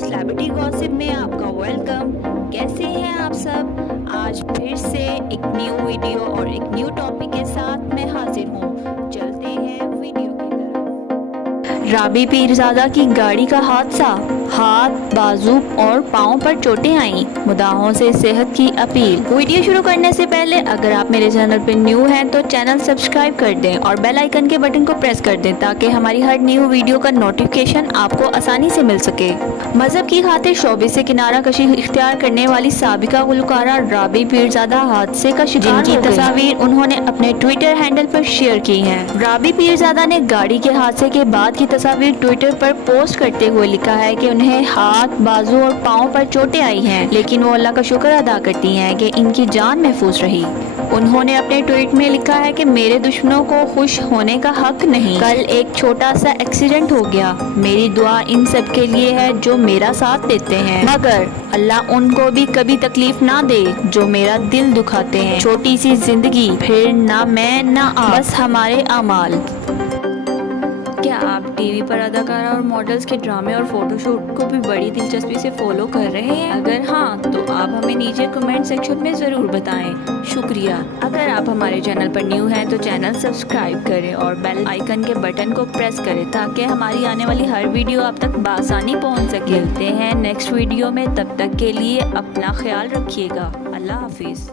Celebrity gossip में आपका welcome. कैसे हैं आप सब? आज फिर से एक न्यू वीडियो और एक न्यू टॉपिक के साथ मैं हाजिर हूँ। चलते हैं वीडियो की तरफ। राबी पीरजादा की गाड़ी का हादसा, हाथ, बाजू और पाँव पर चोटें आईं, मुद्दाहों से सेहत की अपील। वीडियो शुरू करने से पहले अगर आप मेरे चैनल पर न्यू हैं तो चैनल सब्सक्राइब कर दें और बेल आइकन के बटन को प्रेस कर दें ताकि हमारी हर न्यू वीडियो का नोटिफिकेशन आपको आसानी से मिल सके। मजहब की खातिर शोबे से किनारा कशी इख्तियार करने वाली साबिका गुलकारा राबी पीरजादा हादसे का शिकार, जिनकी तस्वीर उन्होंने अपने ट्विटर हैंडल पर शेयर की है। राबी पीरजादा ने गाड़ी के हादसे के बाद की तस्वीर ट्विटर पर पोस्ट करते हुए लिखा है कि उन्हें हाथ, बाजू और पाँव पर चोटें आई हैं, लेकिन वो अल्लाह का शुक्र अदा करती हैं कि इनकी जान महफूज रही। उन्होंने अपने ट्वीट में लिखा है कि मेरे दुश्मनों को खुश होने का हक नहीं। कल एक छोटा सा एक्सीडेंट हो गया। मेरी दुआ इन सब के लिए है जो मेरा साथ देते हैं, मगर अल्लाह उनको भी कभी तकलीफ ना दे जो मेरा दिल दुखाते हैं। छोटी सी जिंदगी, फिर ना मैं ना आप, बस हमारे अमाल। क्या आप टीवी पर अदाकारा और मॉडल्स के ड्रामे और फोटोशूट को भी बड़ी दिलचस्पी से फॉलो कर रहे हैं? अगर हाँ तो आप हमें नीचे कमेंट सेक्शन में ज़रूर बताएं। शुक्रिया। अगर आप हमारे चैनल पर न्यू हैं तो चैनल सब्सक्राइब करें और बेल आइकन के बटन को प्रेस करें ताकि हमारी आने वाली हर वीडियो आप तक बआसानी पहुँच सके। मिलते हैं नेक्स्ट वीडियो में, तब तक के लिए अपना ख्याल रखिएगा। अल्लाह हाफिज़।